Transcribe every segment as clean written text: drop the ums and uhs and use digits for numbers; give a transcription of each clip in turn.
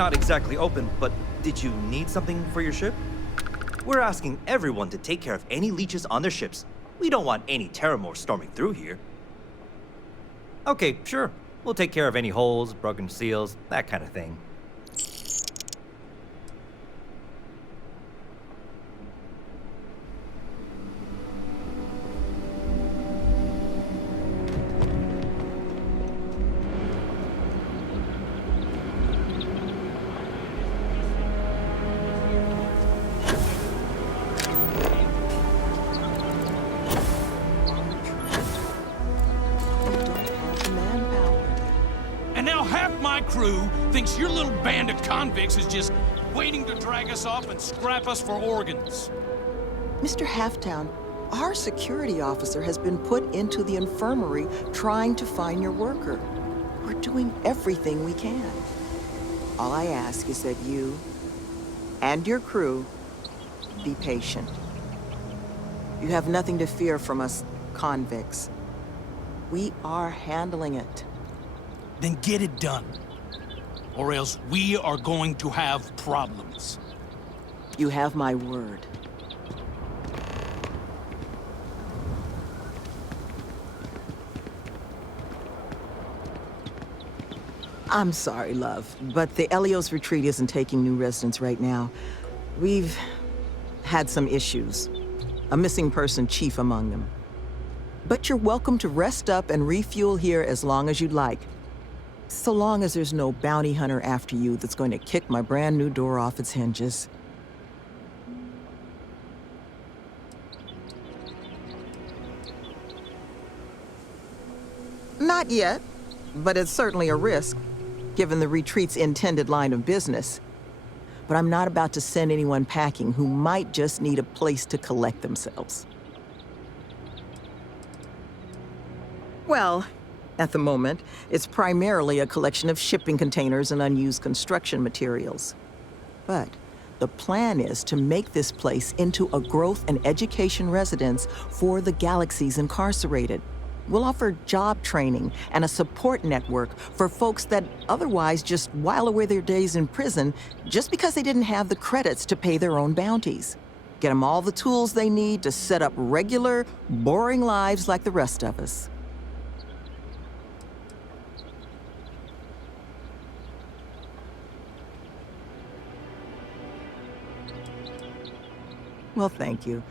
not exactly open, but did you need something for your ship? We're asking everyone to take care of any leeches on their ships. We don't want any Terramore storming through here. Okay, sure. We'll take care of any holes, broken seals, that kind of thing. And now half my crew thinks your little band of convicts is just waiting to drag us off and scrap us for organs. Mr. Halftown, our security officer has been put into the infirmary trying to find your worker. We're doing everything we can. All I ask is that you and your crew be patient. You have nothing to fear from us convicts. We are handling it. Then get it done. Or else we are going to have problems. You have my word. I'm sorry, love, but the Elios retreat isn't taking new residents right now. We've had some issues. A missing person chief among them. But you're welcome to rest up and refuel here as long as you'd like. So long as there's no bounty hunter after you that's going to kick my brand new door off its hinges. Not yet, but it's certainly a risk, given the retreat's intended line of business. But I'm not about to send anyone packing who might just need a place to collect themselves. Well, at the moment, it's primarily a collection of shipping containers and unused construction materials. But the plan is to make this place into a growth and education residence for the galaxy's incarcerated. We'll offer job training and a support network for folks that otherwise just while away their days in prison just because they didn't have the credits to pay their own bounties. Get them all the tools they need to set up regular, boring lives like the rest of us. Well, thank you.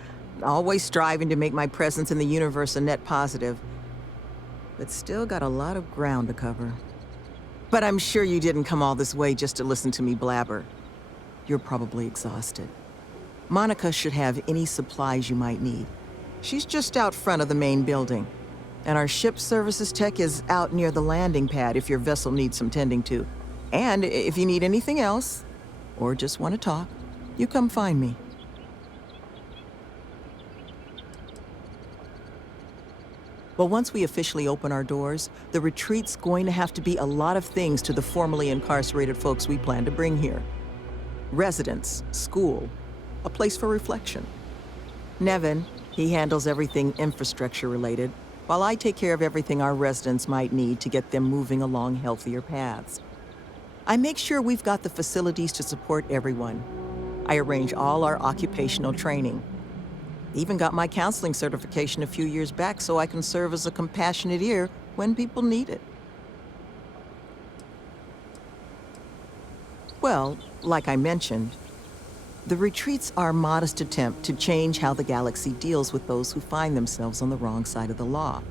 Always striving to make my presence in the universe a net positive. But still got a lot of ground to cover. But I'm sure you didn't come all this way just to listen to me blabber. You're probably exhausted. Monica should have any supplies you might need. She's just out front of the main building. And our ship services tech is out near the landing pad if your vessel needs some tending to. And if you need anything else, or just want to talk, you come find me. Well, once we officially open our doors, the retreat's going to have to be a lot of things to the formerly incarcerated folks we plan to bring here. Residence, school, a place for reflection. Nevin, he handles everything infrastructure related, while I take care of everything our residents might need to get them moving along healthier paths. I make sure we've got the facilities to support everyone. I arrange all our occupational training. Even got my counseling certification a few years back so I can serve as a compassionate ear when people need it. Well, like I mentioned, the retreat's our modest attempt to change how the galaxy deals with those who find themselves on the wrong side of the law.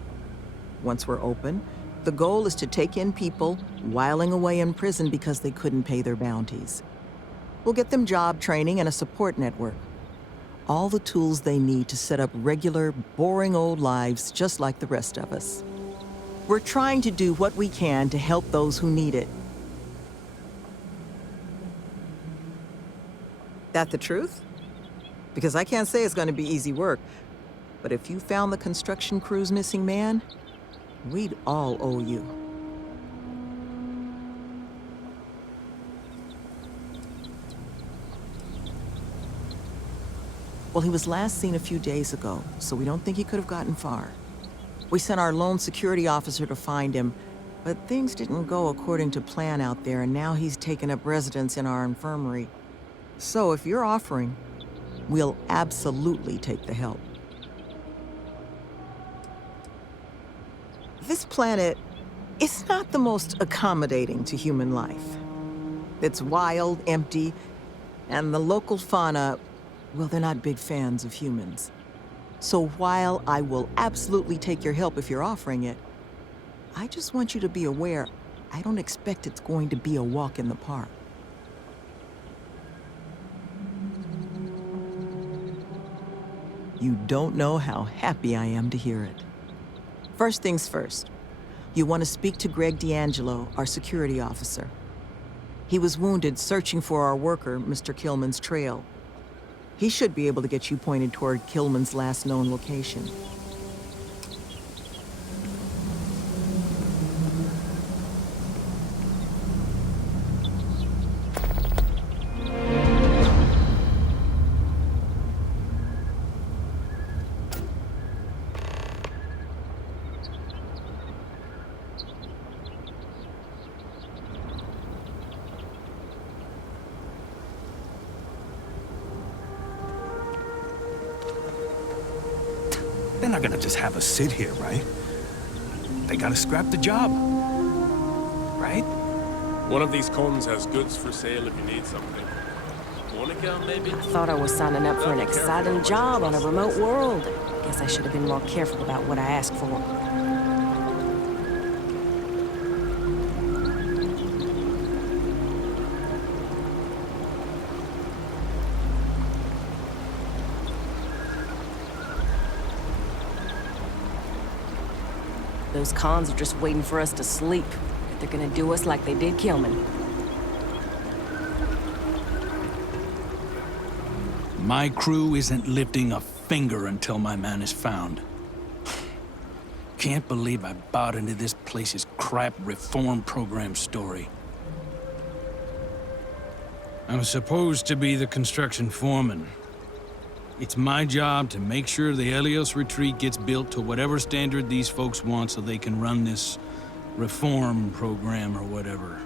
Once we're open, the goal is to take in people whiling away in prison because they couldn't pay their bounties. We'll get them job training and a support network. All the tools they need to set up regular, boring old lives just like the rest of us. We're trying to do what we can to help those who need it. That the truth? Because I can't say it's going to be easy work, but if you found the construction crew's missing man, we'd all owe you. Well, he was last seen a few days ago, so we don't think he could have gotten far. We sent our lone security officer to find him, But things didn't go according to plan out there, and now he's taken up residence in our infirmary. So if you're offering, we'll absolutely take the help. This planet is not the most accommodating to human life. It's wild, empty, and the local fauna, well, they're not big fans of humans. So while I will absolutely take your help if you're offering it, I just want you to be aware, I don't expect it's going to be a walk in the park. You don't know how happy I am to hear it. First things first, you want to speak to Greg D'Angelo, our security officer. He was wounded searching for our worker, Mr. Killman's trail. He should be able to get you pointed toward Killman's last known location. They're not gonna just have us sit here, right? They gotta scrap the job. Right? One of these cones has goods for sale if you need something. One account, maybe? Thought I was signing up for an exciting job on a remote world. Guess I should have been more careful about what I asked for. Those cons are just waiting for us to sleep. They're gonna do us like they did Killman. My crew isn't lifting a finger until my man is found. Can't believe I bought into this place's crap reform program story. I'm supposed to be the construction foreman. It's my job to make sure the Helios retreat gets built to whatever standard these folks want so they can run this reform program or whatever.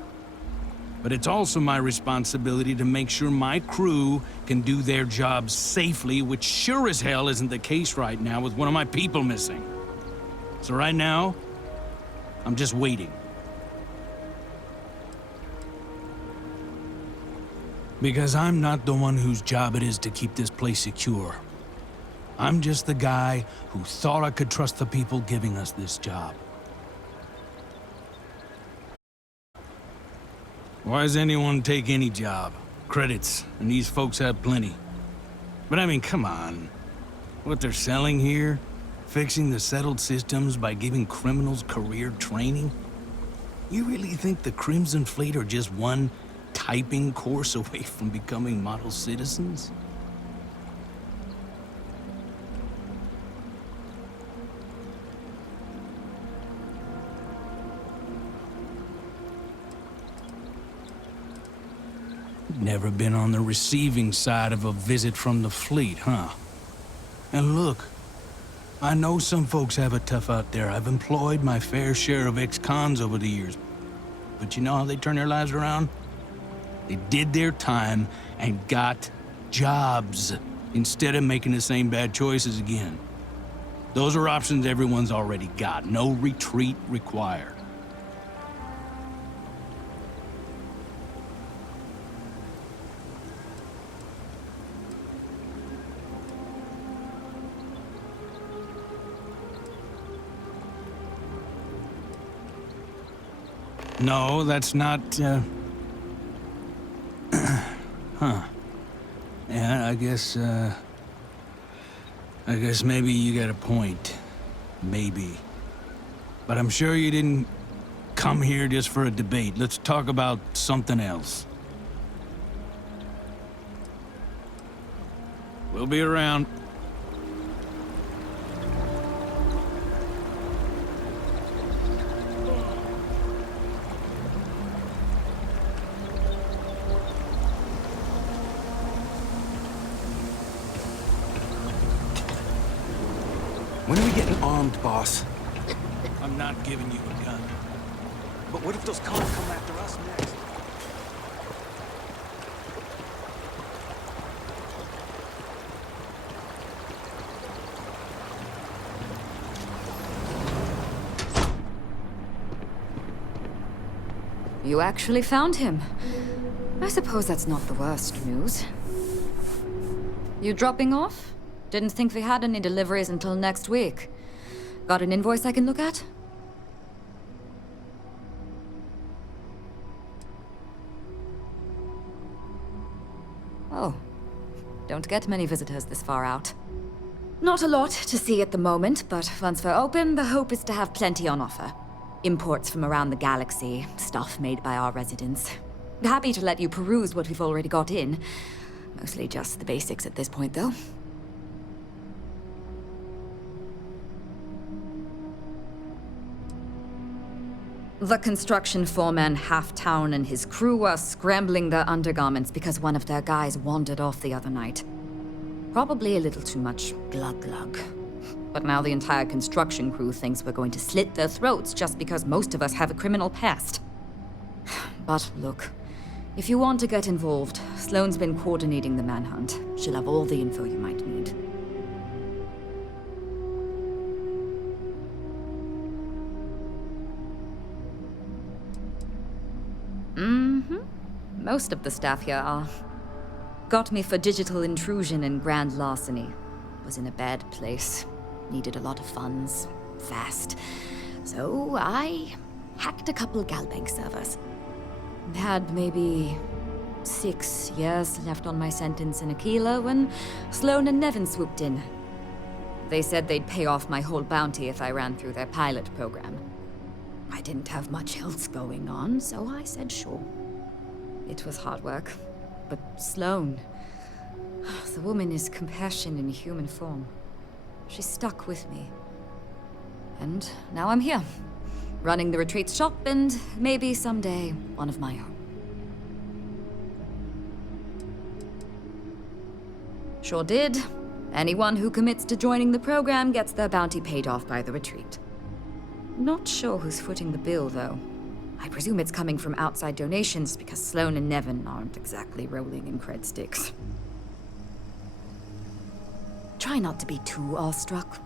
But it's also my responsibility to make sure my crew can do their jobs safely, which sure as hell isn't the case right now with one of my people missing. So right now, I'm just waiting. Because I'm not the one whose job it is to keep this place secure. I'm just the guy who thought I could trust the people giving us this job. Why does anyone take any job? Credits, and these folks have plenty. But I mean, come on. What they're selling here? Fixing the settled systems by giving criminals career training? You really think the Crimson Fleet are just one typing course away from becoming model citizens? Never been on the receiving side of a visit from the fleet, huh? And look, I know some folks have it tough out there. I've employed my fair share of ex-cons over the years. But you know how they turn their lives around? They did their time and got jobs instead of making the same bad choices again. Those are options everyone's already got. No retreat required. No, that's not, Huh. Yeah, I guess maybe you got a point. Maybe. But I'm sure you didn't come here just for a debate. Let's talk about something else. We'll be around. When are we getting armed, boss? I'm not giving you a gun. But what if those cons come after us next? You actually found him. I suppose that's not the worst news. You dropping off? Didn't think we had any deliveries until next week. Got an invoice I can look at? Oh. Don't get many visitors this far out. Not a lot to see at the moment, but once we're open, the hope is to have plenty on offer. Imports from around the galaxy, stuff made by our residents. Happy to let you peruse what we've already got in. Mostly just the basics at this point, though. The construction foreman, Halftown, and his crew are scrambling their undergarments because one of their guys wandered off the other night. Probably a little too much glug-glug. But now the entire construction crew thinks we're going to slit their throats just because most of us have a criminal past. But look, if you want to get involved, Sloane's been coordinating the manhunt. She'll have all the info you might need. Most of the staff here are. Got me for digital intrusion and grand larceny. Was in a bad place. Needed a lot of funds. Fast. So I hacked a couple Galbank servers. Had maybe 6 years left on my sentence in Aquila when Sloane and Nevin swooped in. They said they'd pay off my whole bounty if I ran through their pilot program. I didn't have much else going on, so I said sure. It was hard work, but Sloane... The woman is compassion in human form. She stuck with me. And now I'm here, running the retreat shop and maybe someday one of my own. Sure did. Anyone who commits to joining the program gets their bounty paid off by the retreat. Not sure who's footing the bill, though. I presume it's coming from outside donations because Sloane and Nevin aren't exactly rolling in cred sticks. Try not to be too awestruck.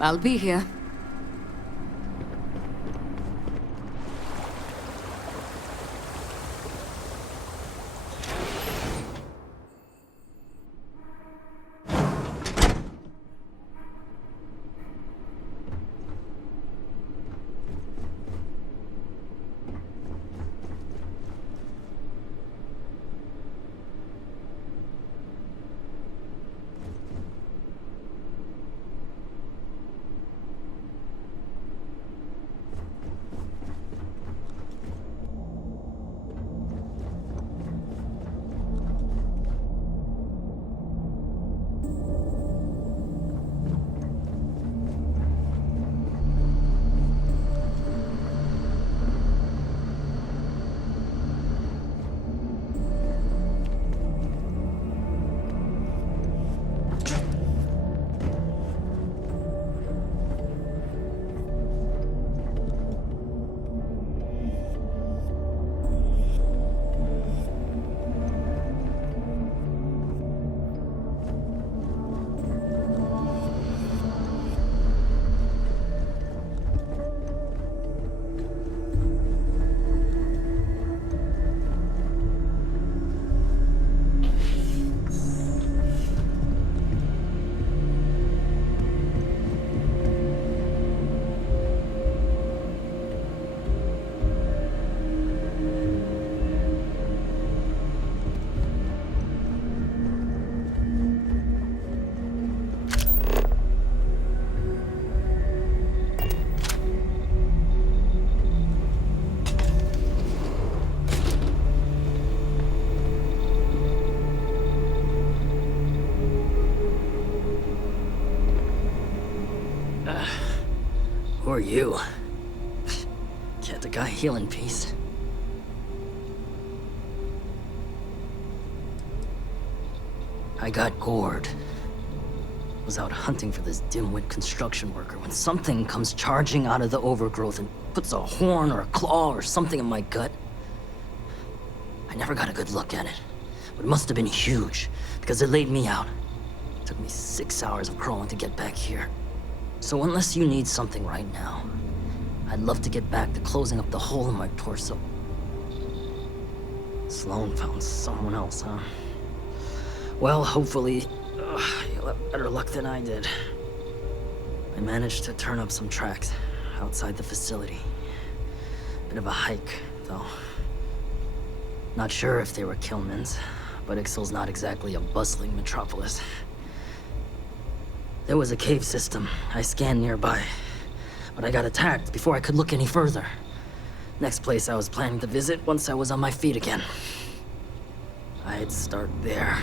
I'll be here. are you? Can't the guy heal in peace? I got gored. Was out hunting for this dimwit construction worker when something comes charging out of the overgrowth and puts a horn or a claw or something in my gut. I never got a good look at it, but it must have been huge because it laid me out. It took me 6 hours of crawling to get back here. So unless you need something right now, I'd love to get back to closing up the hole in my torso. Sloan found someone else, huh? Well, hopefully, you'll have better luck than I did. I managed to turn up some tracks outside the facility. Bit of a hike, though. Not sure if they were Killman's, but Ixal's not exactly a bustling metropolis. There was a cave system I scanned nearby, but I got attacked before I could look any further. Next place I was planning to visit once I was on my feet again. I'd start there.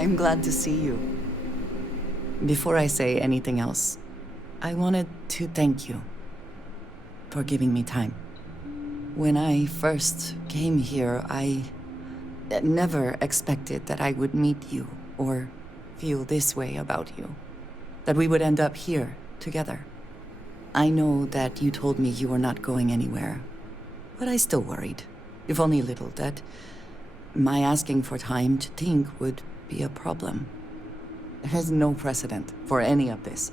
I'm glad to see you. Before I say anything else, I wanted to thank you. for giving me time. When I first came here, I never expected that I would meet you or feel this way about you. That we would end up here together. I know that you told me you were not going anywhere, but I still worried, if only a little, that my asking for time to think would be a problem. There is no precedent for any of this.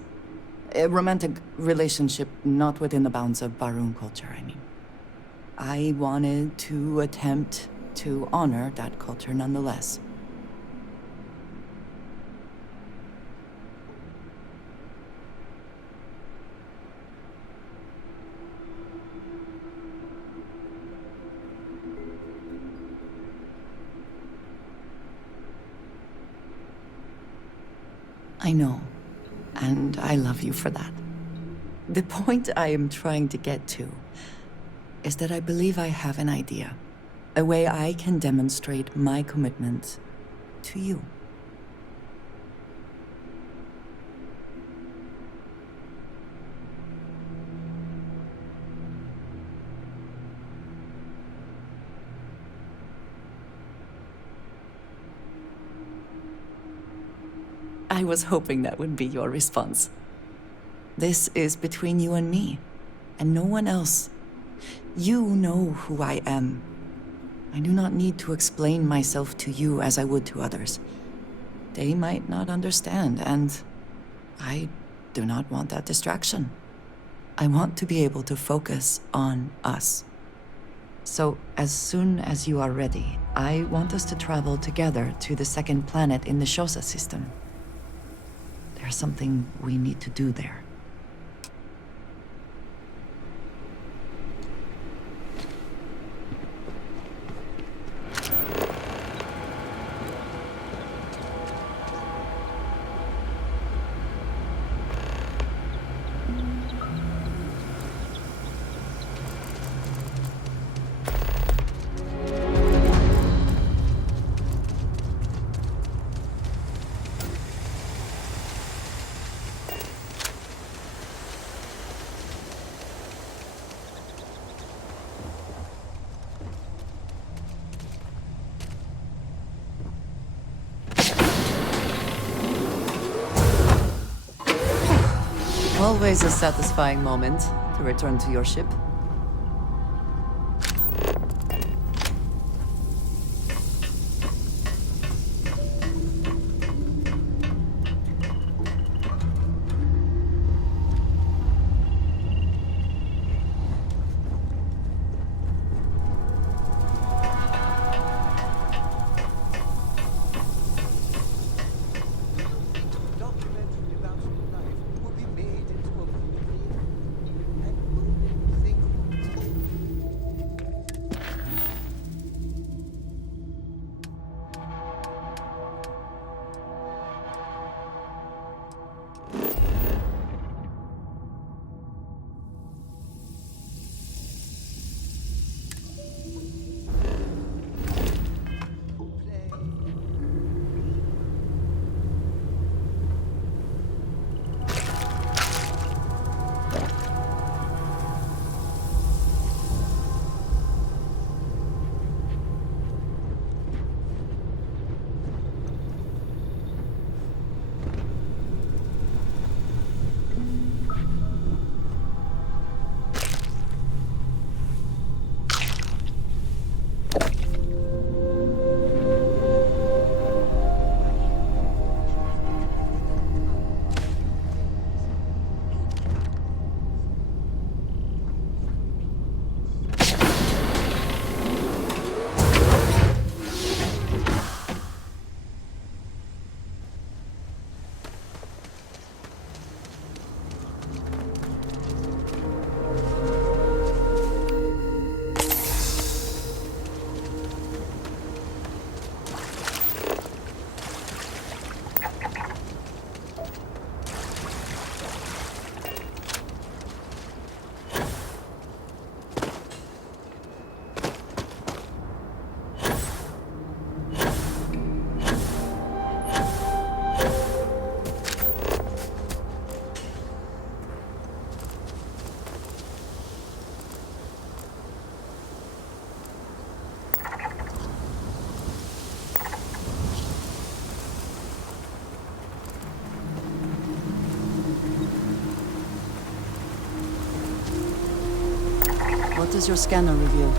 A romantic relationship not within the bounds of Barun culture, I mean. I wanted to attempt to honor that culture nonetheless. I know, and I love you for that. The point I am trying to get to is that I believe I have an idea, a way I can demonstrate my commitment to you. I was hoping that would be your response. This is between you and me, and no one else. You know who I am. I do not need to explain myself to you as I would to others. They might not understand, and I do not want that distraction. I want to be able to focus on us. So, as soon as you are ready, I want us to travel together to the second planet in the Shosa system. There's something we need to do there. Always a satisfying moment to return to your ship. Documenting about your life will be made into a movie and moving things does your scanner reveal?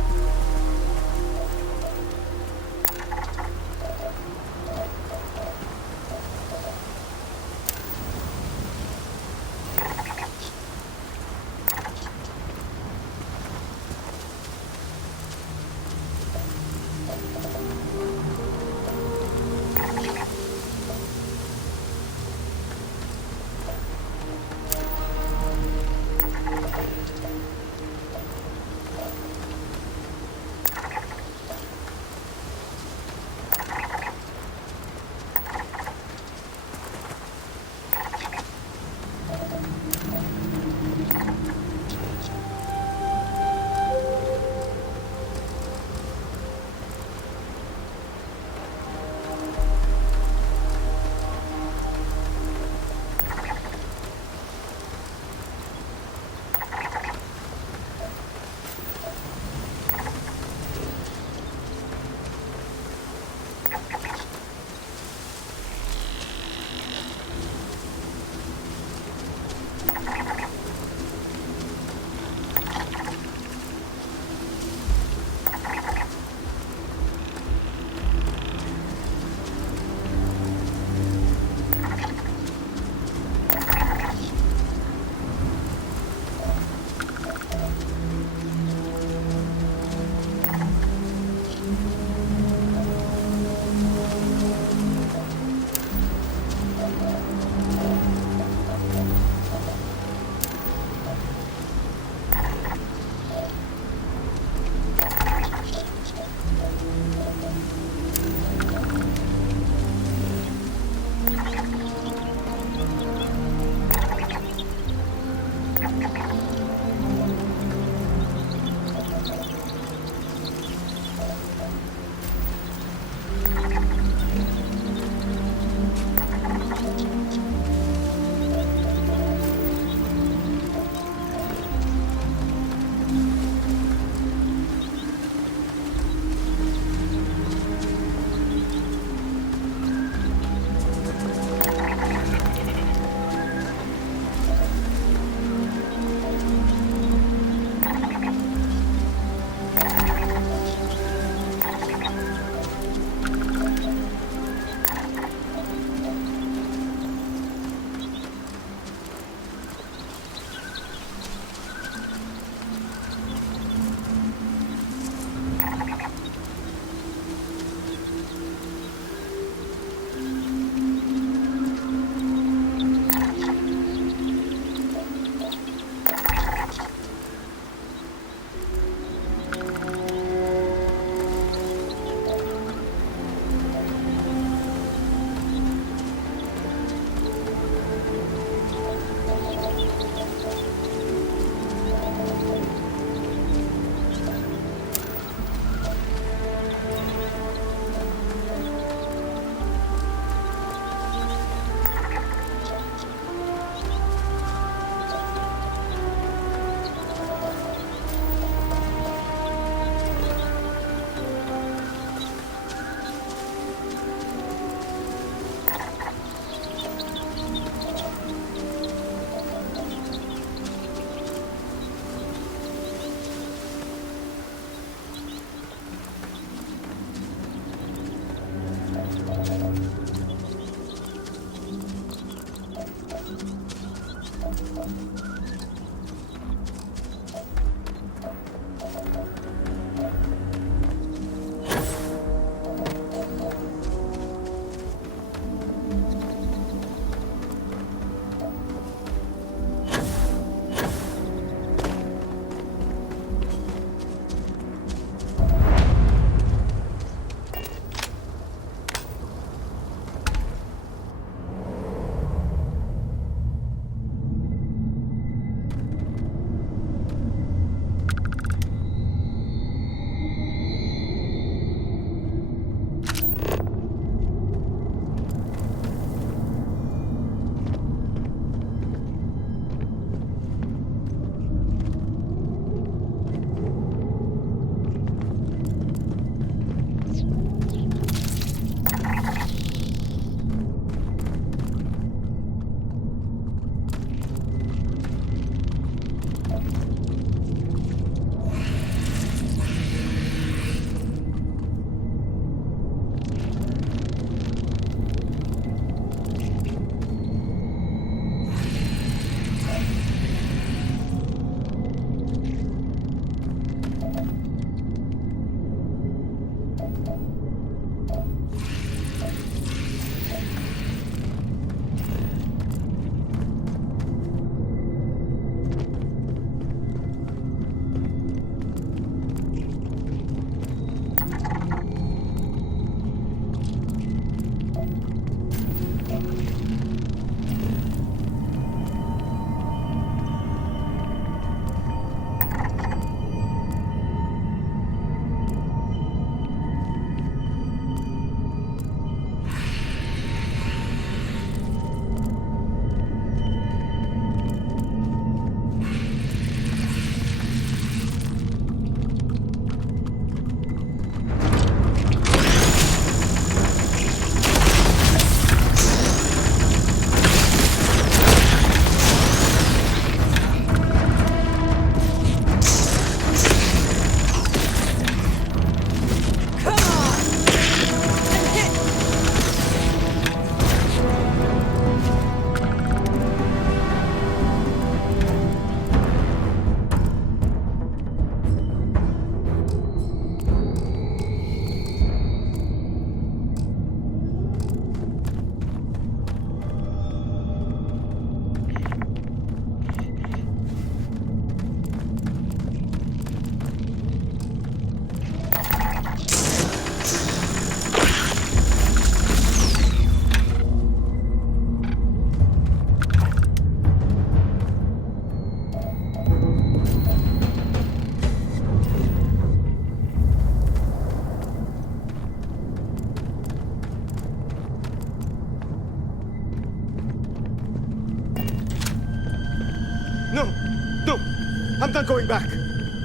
not going back.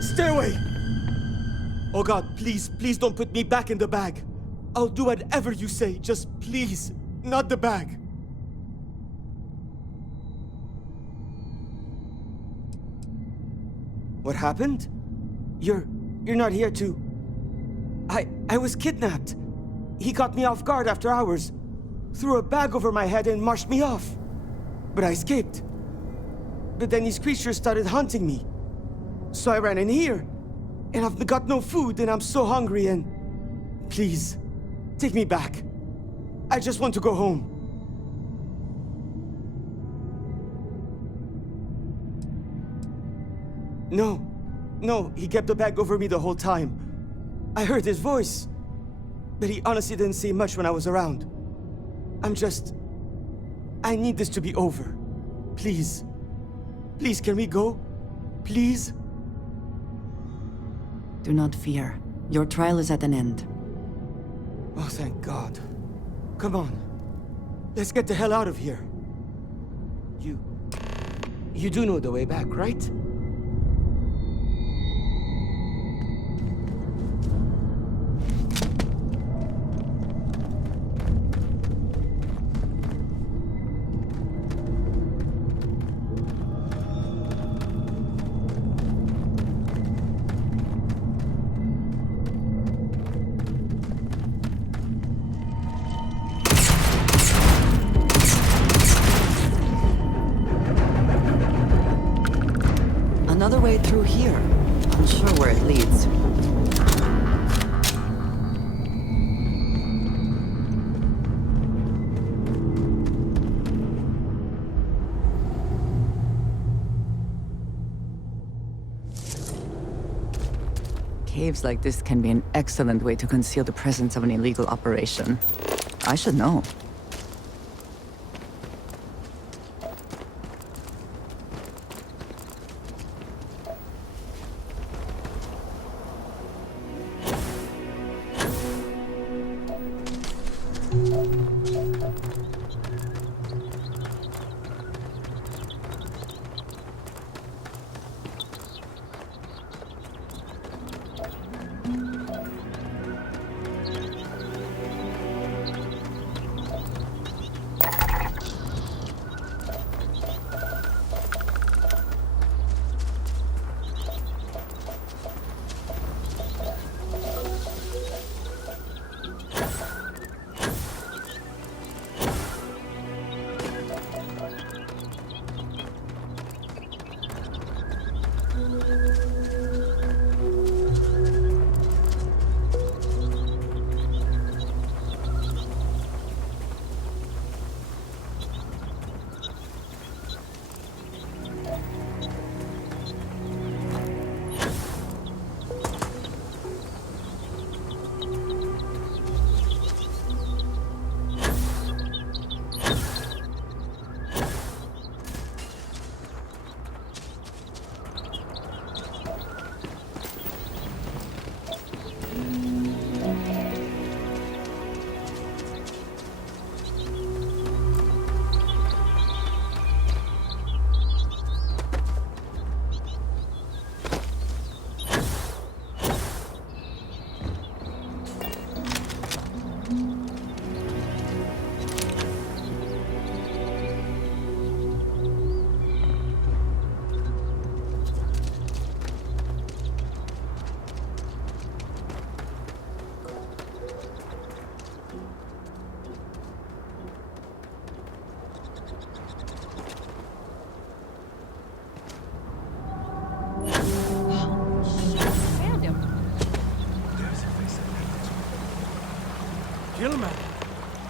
Stay away. Oh God, please, please don't put me back in the bag. I'll do whatever you say, just please, not the bag. What happened? You're not here to... I was kidnapped. He caught me off guard after hours, threw a bag over my head and marched me off. But I escaped. But then these creatures started hunting me. So I ran in here. And I've got no food and I'm so hungry and... Please, take me back. I just want to go home. No, he kept the bag over me the whole time. I heard his voice, but he honestly didn't say much when I was around. I need this to be over. Please. Please, can we go? Please? Do not fear. Your trial is at an end. Oh, thank God. Come on. Let's get the hell out of here. You do know the way back, right? Another way through here. Unsure where it leads. Caves like this can be an excellent way to conceal the presence of an illegal operation. I should know.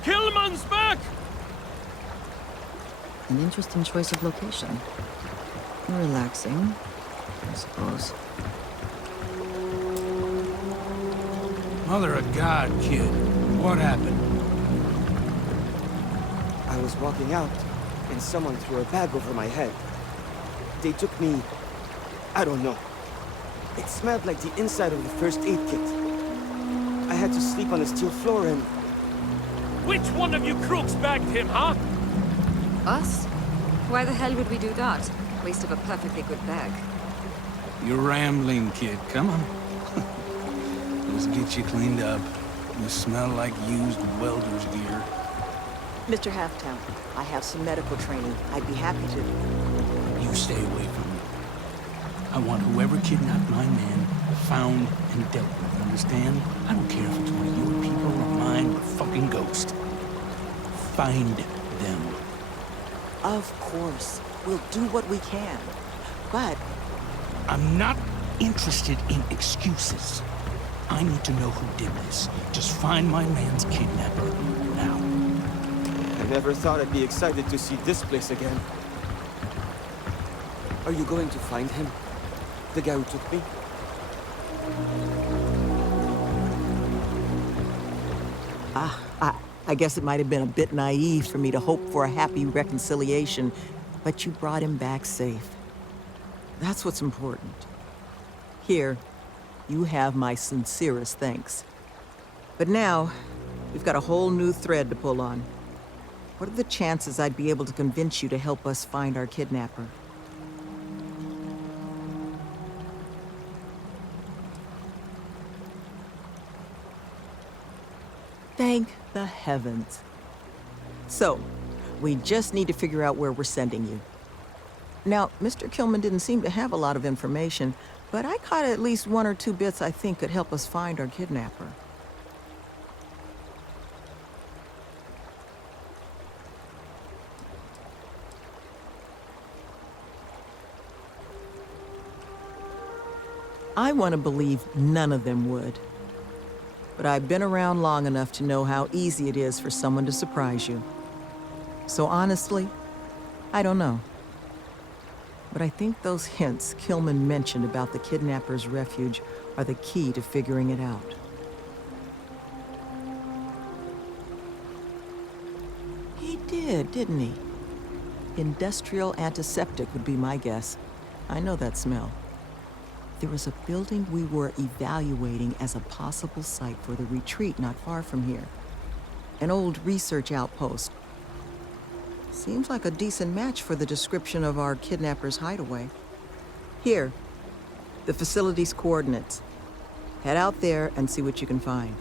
Killman's back! An interesting choice of location. Relaxing, I suppose. Mother of God, kid. What happened? I was walking out, and someone threw a bag over my head. They took me... I don't know. It smelled like the inside of the first aid kit. I had to sleep on a steel floor and... Which one of you crooks bagged him, huh? Us? Why the hell would we do that? Waste of a perfectly good bag. You're rambling, kid. Come on. Let's get you cleaned up. You smell like used welder's gear. Mr. Halftown, I have some medical training. I'd be happy to. You stay away from me. I want whoever kidnapped my man found and dealt with, understand? I don't care if it's one of your people or mine or fucking Ghost. Find them. Of course. We'll do what we can. But I'm not interested in excuses. I need to know who did this. Just find my man's kidnapper now. I never thought I'd be excited to see this place again. Are you going to find him? The guy who took me? I guess it might have been a bit naive for me to hope for a happy reconciliation, but you brought him back safe. That's what's important. Here, you have my sincerest thanks. But now, we've got a whole new thread to pull on. What are the chances I'd be able to convince you to help us find our kidnapper? Thank the heavens. So, we just need to figure out where we're sending you. Now, Mr. Kilman didn't seem to have a lot of information, but I caught at least one or two bits I think could help us find our kidnapper. I want to believe none of them would. But I've been around long enough to know how easy it is for someone to surprise you. So honestly, I don't know. But I think those hints Kilman mentioned about the kidnapper's refuge are the key to figuring it out. He did, didn't he? Industrial antiseptic would be my guess. I know that smell. There was a building we were evaluating as a possible site for the retreat not far from here. An old research outpost. Seems like a decent match for the description of our kidnapper's hideaway. Here, the facility's coordinates. Head out there and see what you can find.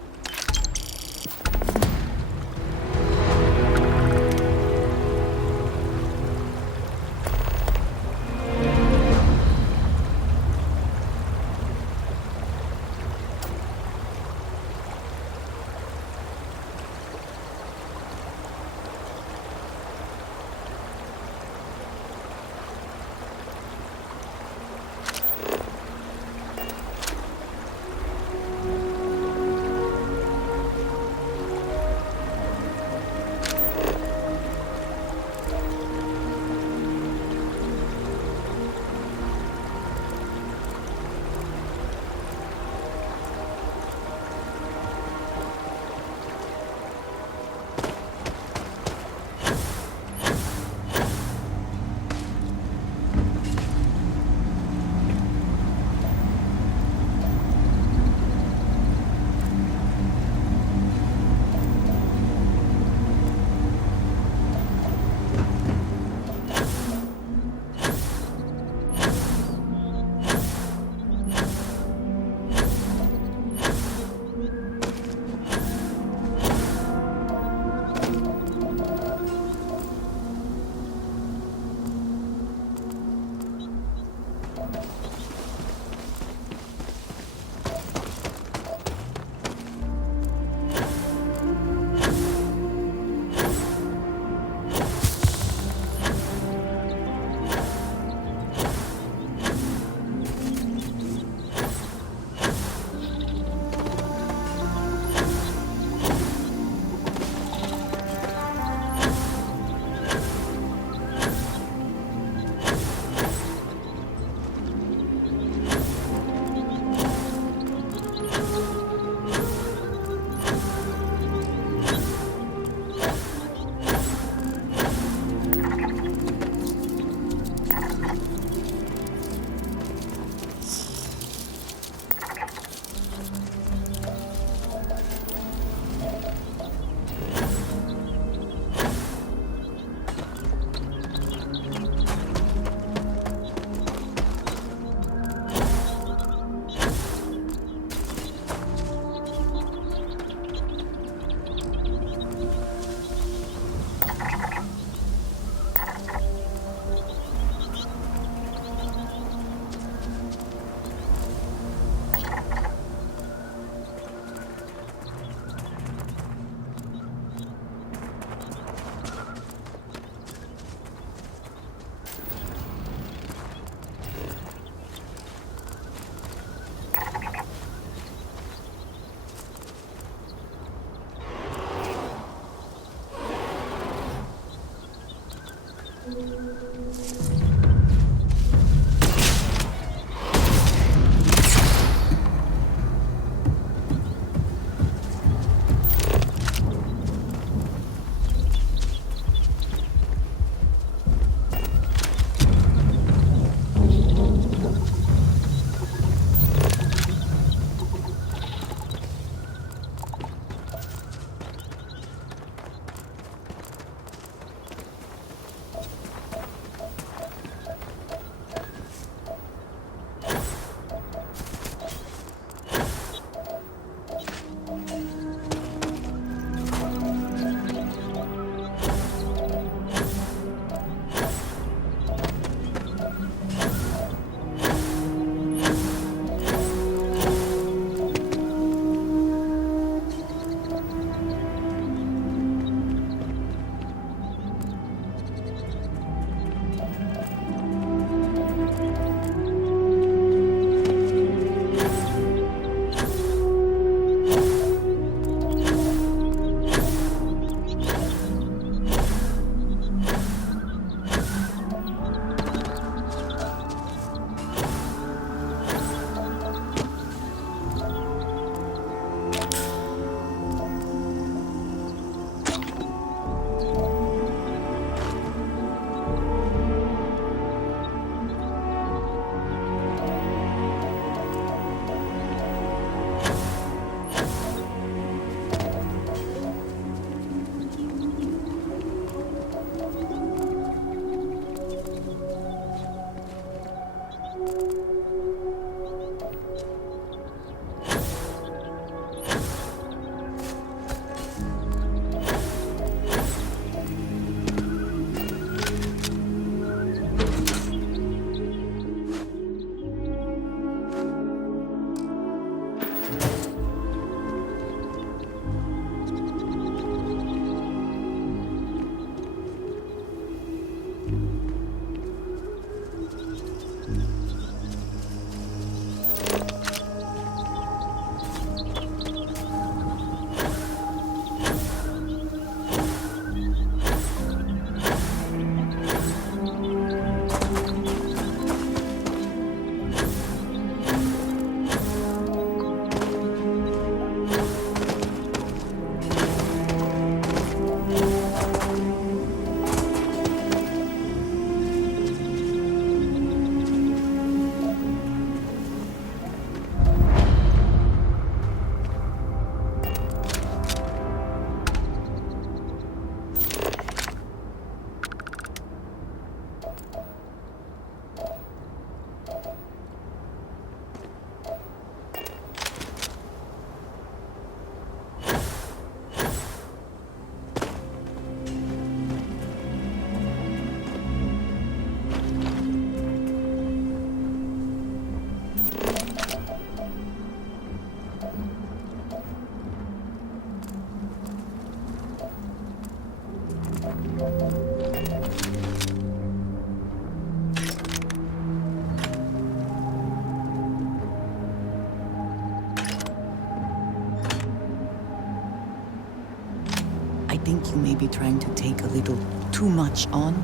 I think you may be trying to take a little too much on.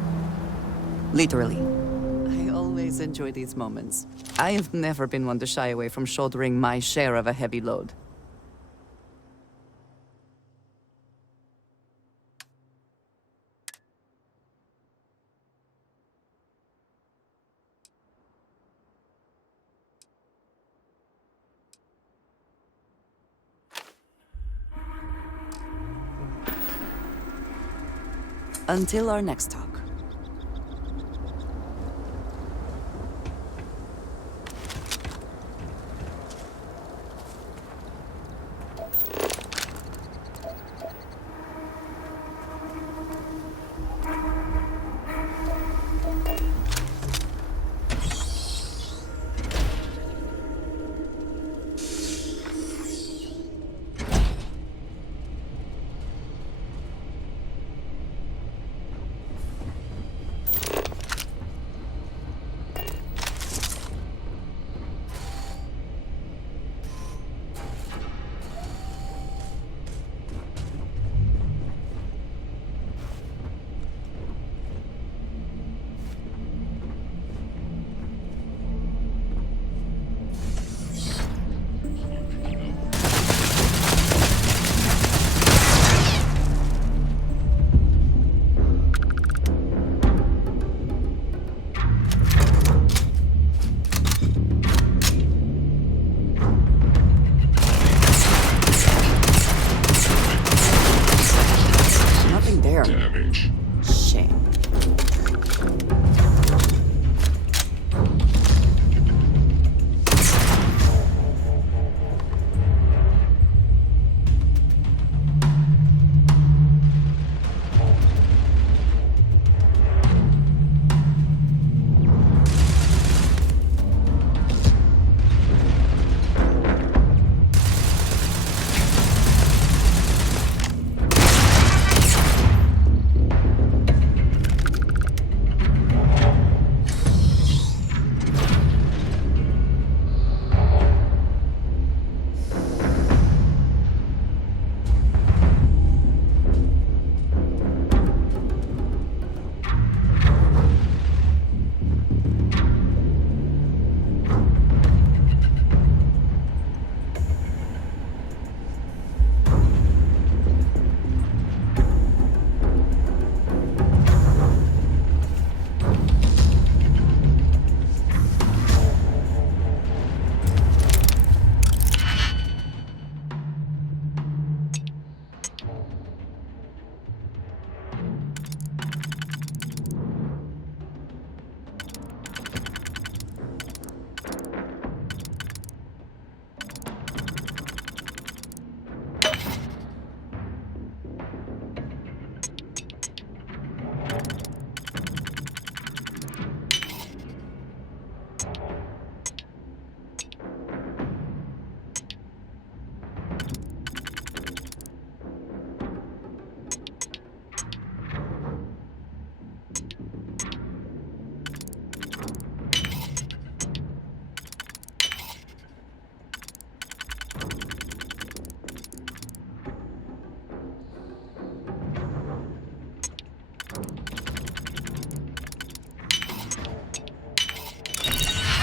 Literally. I always enjoy these moments. I have never been one to shy away from shouldering my share of a heavy load. Until our next talk.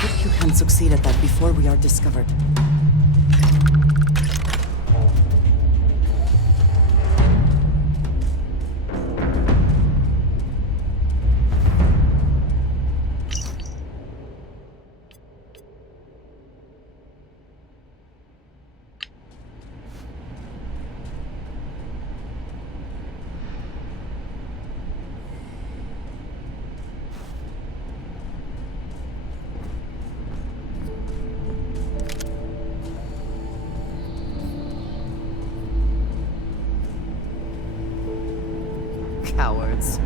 Hope you can succeed at that before we are discovered. Cowards.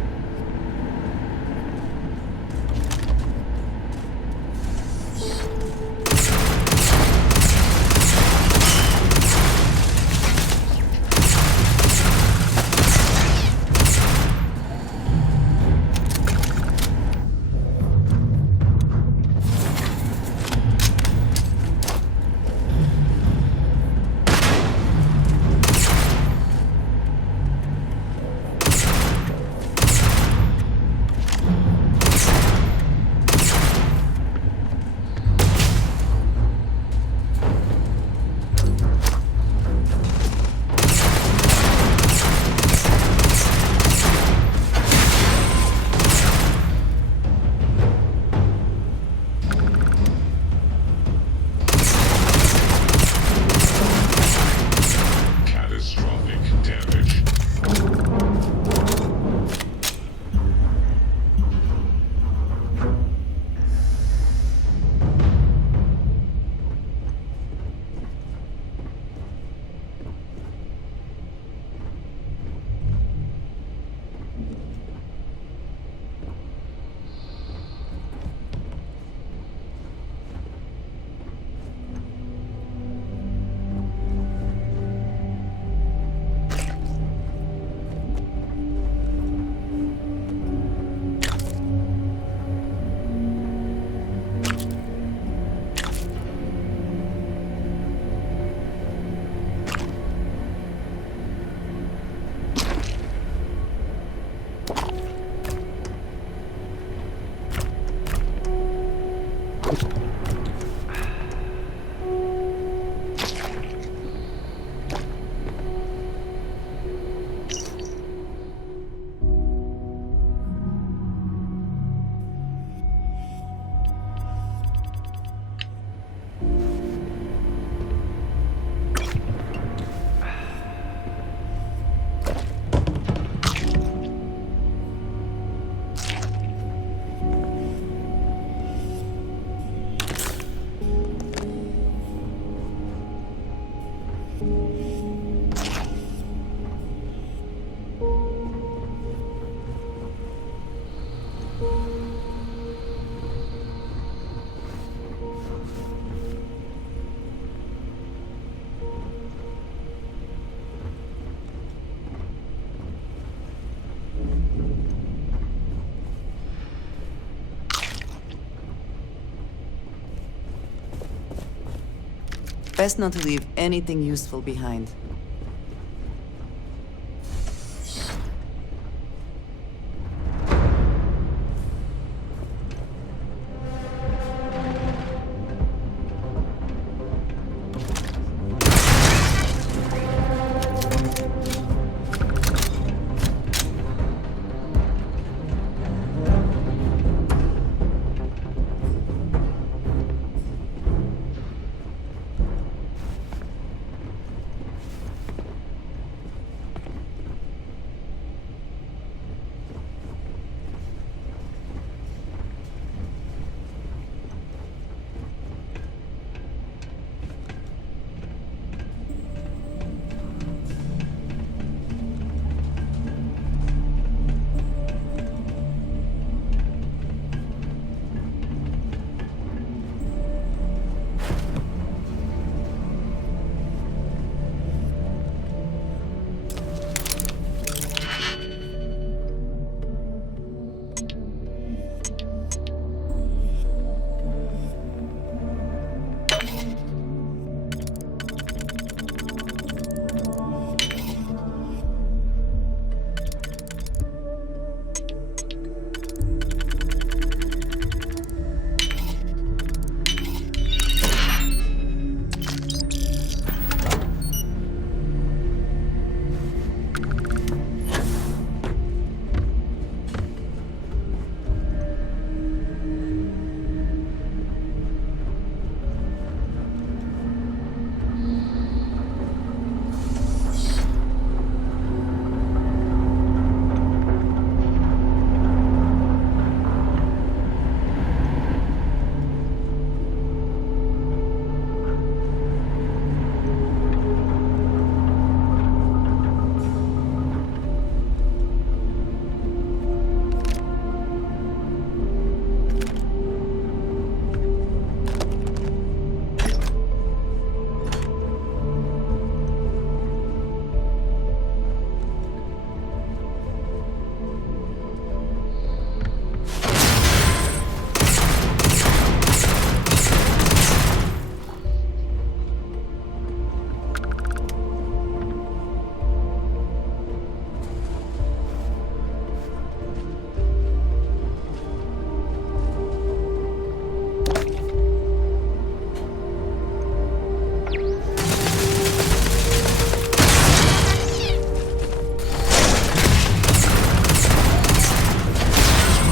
Best not to leave anything useful behind.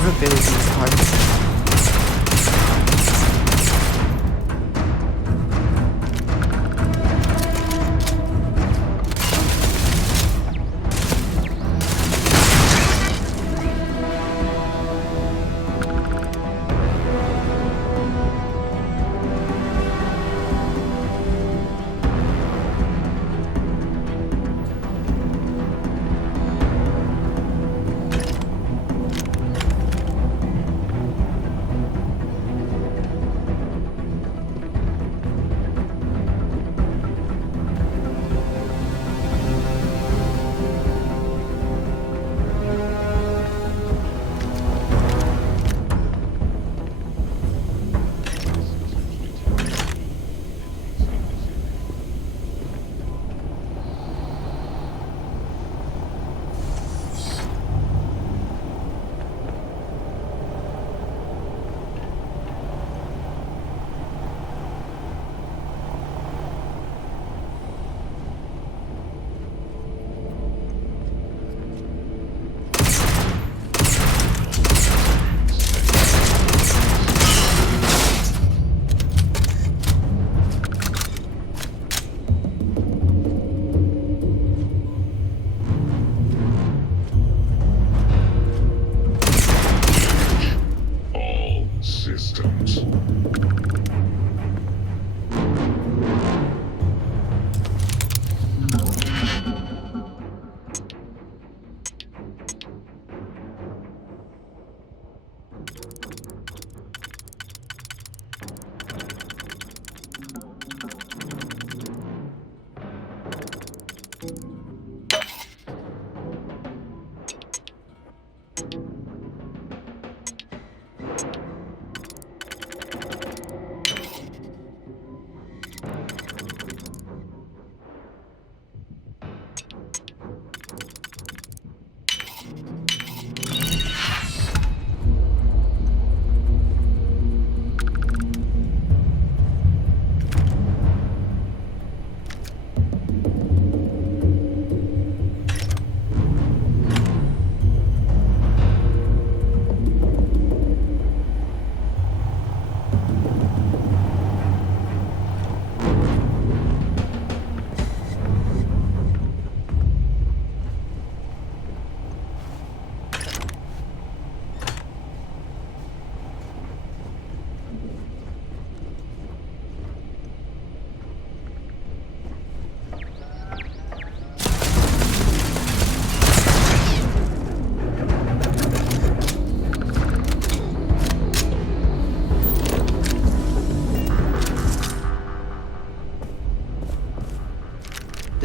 vulnerabilities are.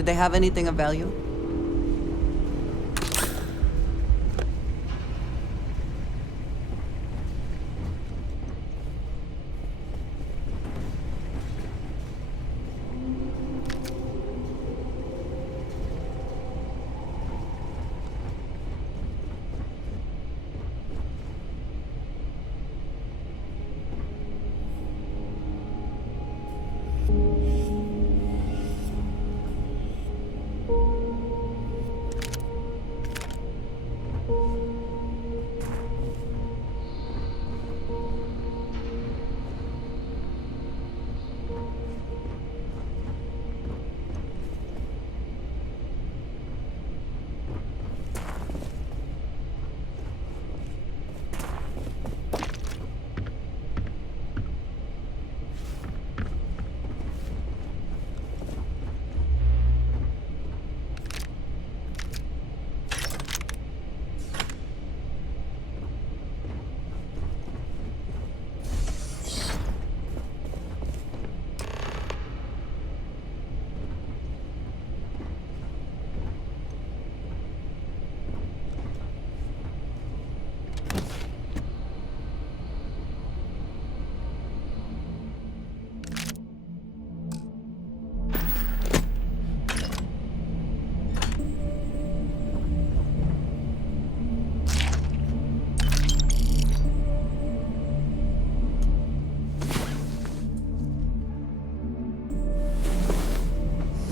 Did they have anything of value?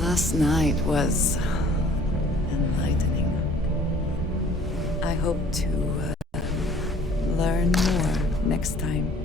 Last night was enlightening. I hope to learn more next time.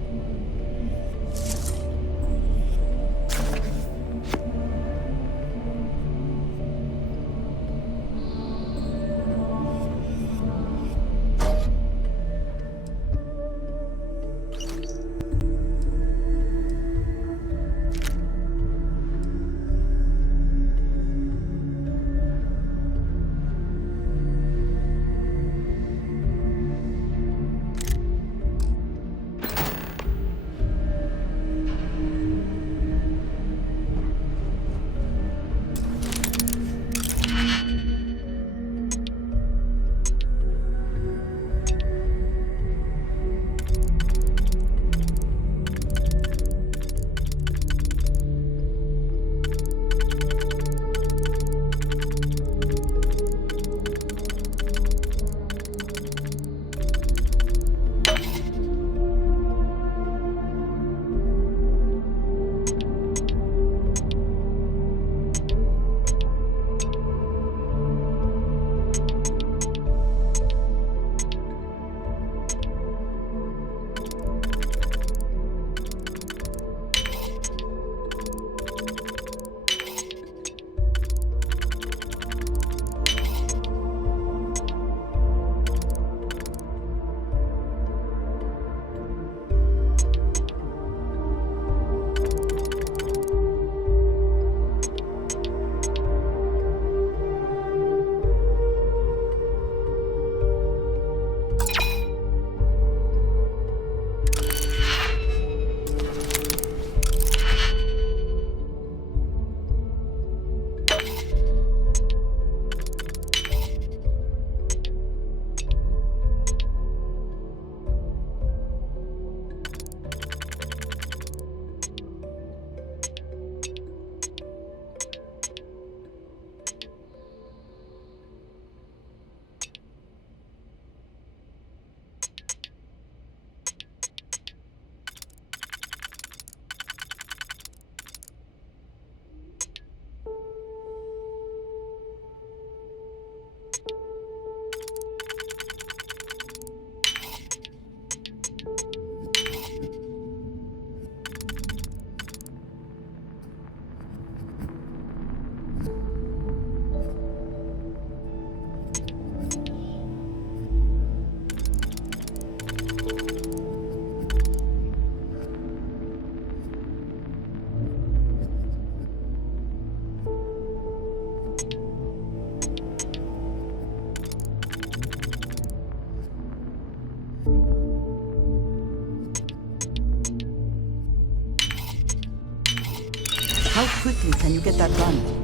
How quickly can you get that done?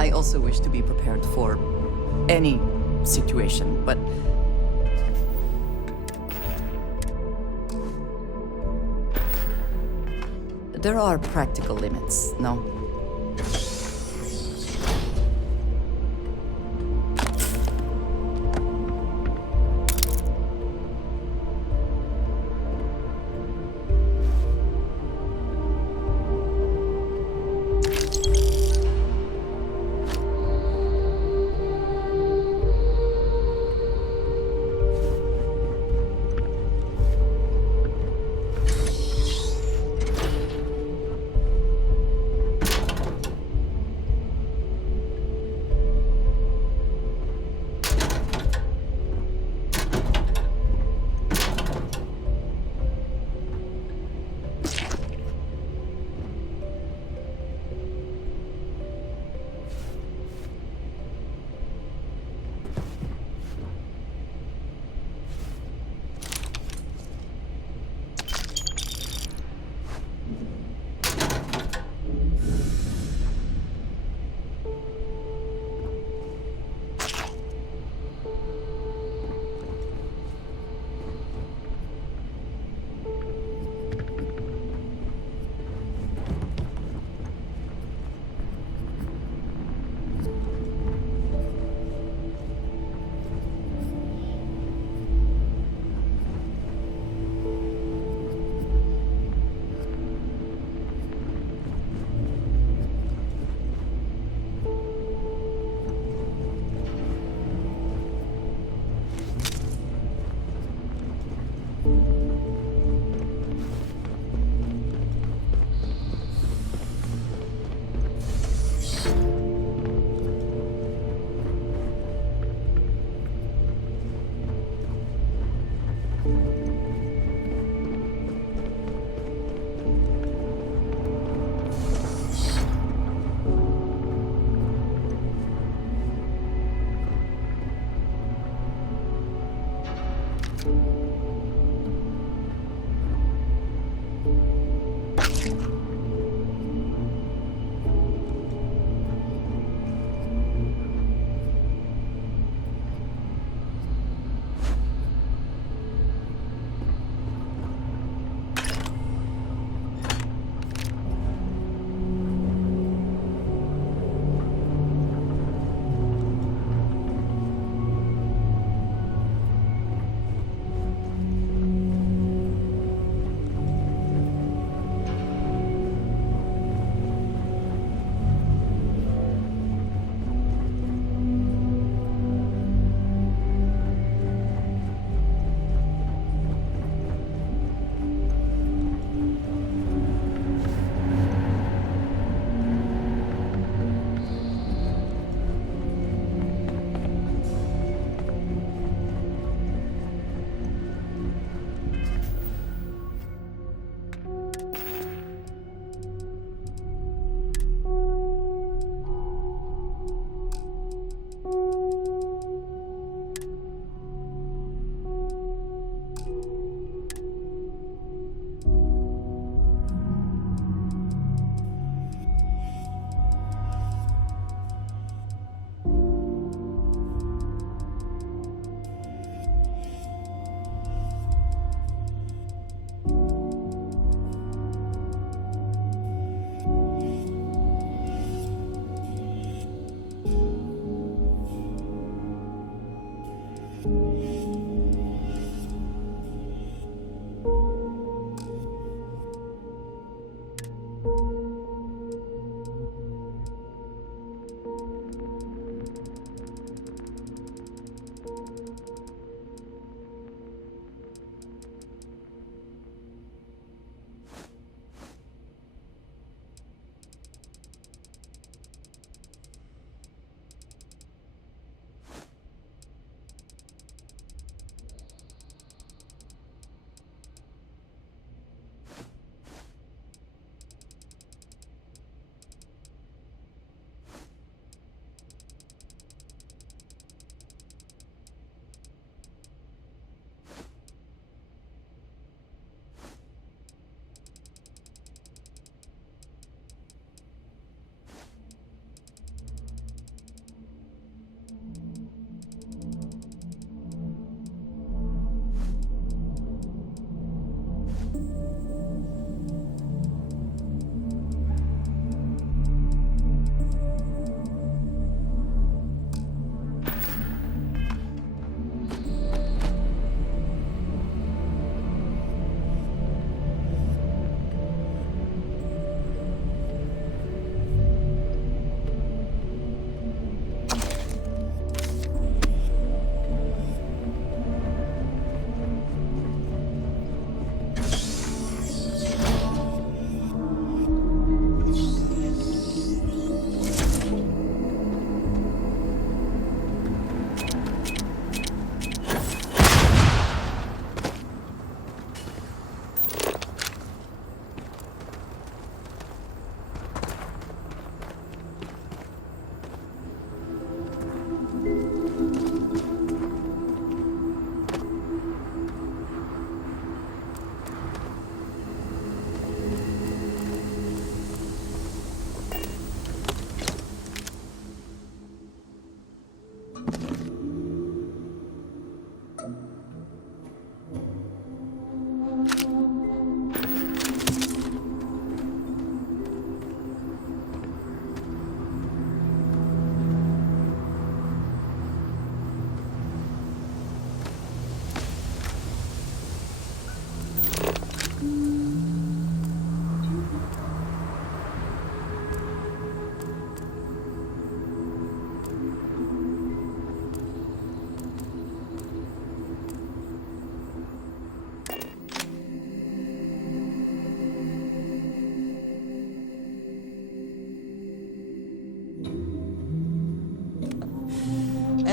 I also wish to be prepared for any situation, but there are practical limits, no?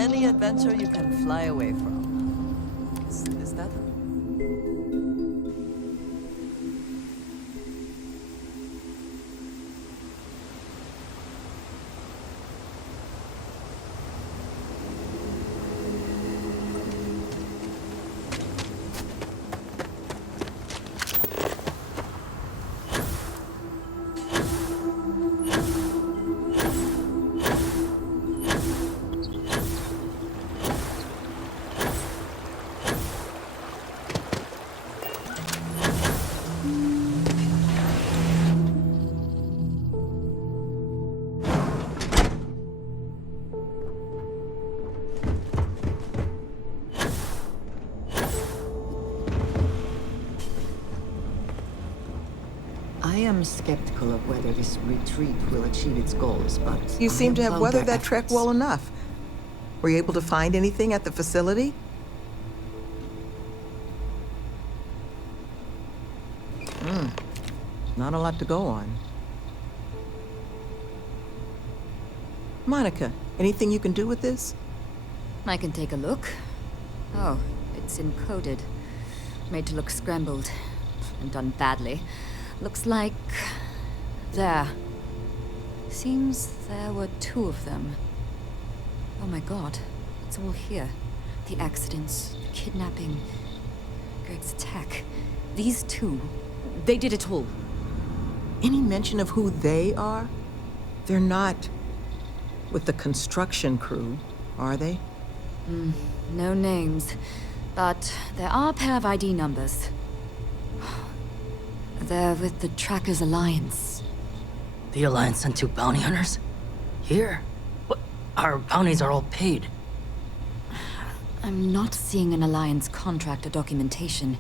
any adventure you can fly away from. Is that? I am skeptical of whether this retreat will achieve its goals, but You seem to have applaud weathered their that trek efforts. well enough. Were you able to find anything at the facility? Not a lot to go on. Monica, anything you can do with this? I can take a look. Oh, it's encoded. Made to look scrambled. And done badly. Looks like... there. Seems there were 2 of them. Oh my god. It's all here. The accidents, the kidnapping, Greg's attack. These 2, they did it all. Any mention of who they are? They're not with the construction crew, are they? No names. But there are a pair of ID numbers. They're with the Trackers Alliance. The Alliance sent 2 bounty hunters? Here? What? Our bounties are all paid. I'm not seeing an Alliance contract or documentation.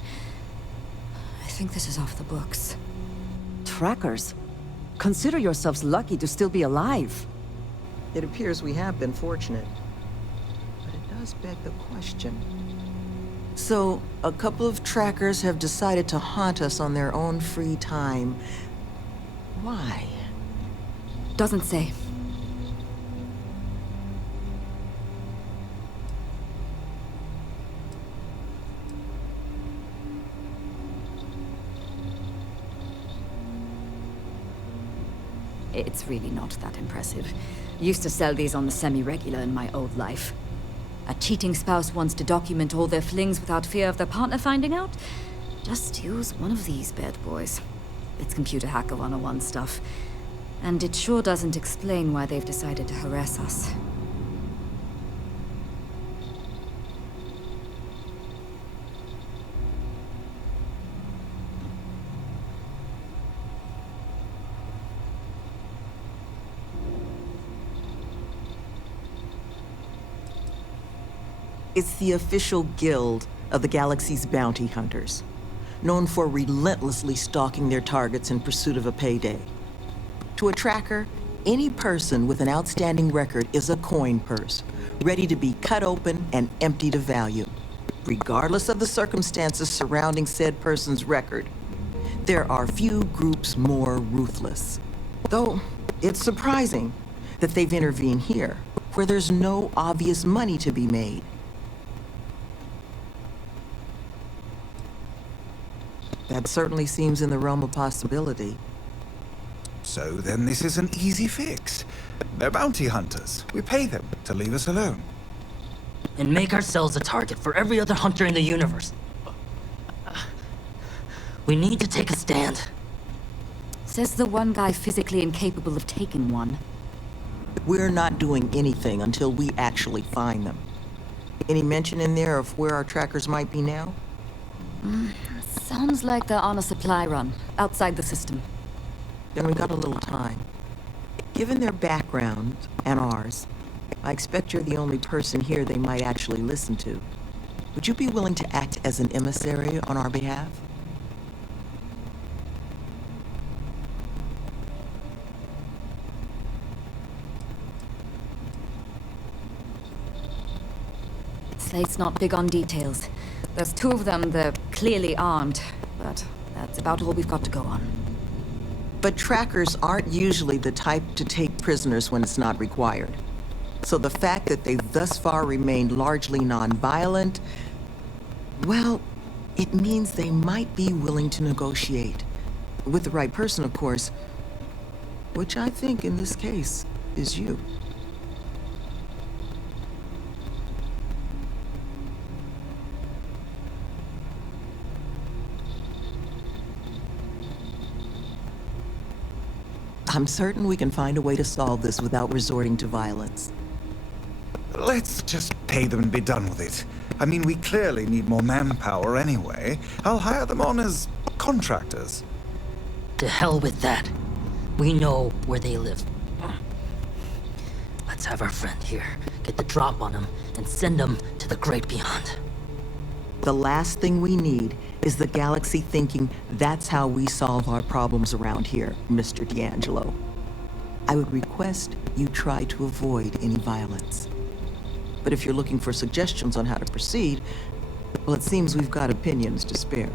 I think this is off the books. Trackers. Consider yourselves lucky to still be alive. It appears we have been fortunate. But it does beg the question. So, a couple of trackers have decided to haunt us on their own free time. Why? Doesn't say. It's really not that impressive. Used to sell these on the semi-regular in my old life. A cheating spouse wants to document all their flings without fear of their partner finding out? Just use one of these bad boys. It's computer hacker 101 stuff. And it sure doesn't explain why they've decided to harass us. It's the official guild of the galaxy's bounty hunters, known for relentlessly stalking their targets in pursuit of a payday. To a tracker, any person with an outstanding record is a coin purse, ready to be cut open and emptied of value, regardless of the circumstances surrounding said person's record. There are few groups more ruthless. Though, it's surprising that they've intervened here, where there's no obvious money to be made. That certainly seems in the realm of possibility. So then this is an easy fix. They're bounty hunters. We pay them to leave us alone. And make ourselves a target for every other hunter in the universe. We need to take a stand. Says the one guy physically incapable of taking one. We're not doing anything until we actually find them. Any mention in there of where our trackers might be now? Sounds like they're on a supply run, outside the system. Then we got a little time. Given their background, and ours, I expect you're the only person here they might actually listen to. Would you be willing to act as an emissary on our behalf? Slate's not big on details. There's 2 of them, they're clearly armed, but that's about all we've got to go on. But trackers aren't usually the type to take prisoners when it's not required. So the fact that they've thus far remained largely non-violent, well, it means they might be willing to negotiate. With the right person, of course. Which I think, in this case, is you. I'm certain we can find a way to solve this without resorting to violence. Let's just pay them and be done with it. I mean, we clearly need more manpower anyway. I'll hire them on as contractors. To hell with that. We know where they live. Let's have our friend here get the drop on them and send them to the great beyond. The last thing we need is the galaxy thinking that's how we solve our problems around here, Mr. D'Angelo. I would request you try to avoid any violence. But if you're looking for suggestions on how to proceed, well, it seems we've got opinions to spare.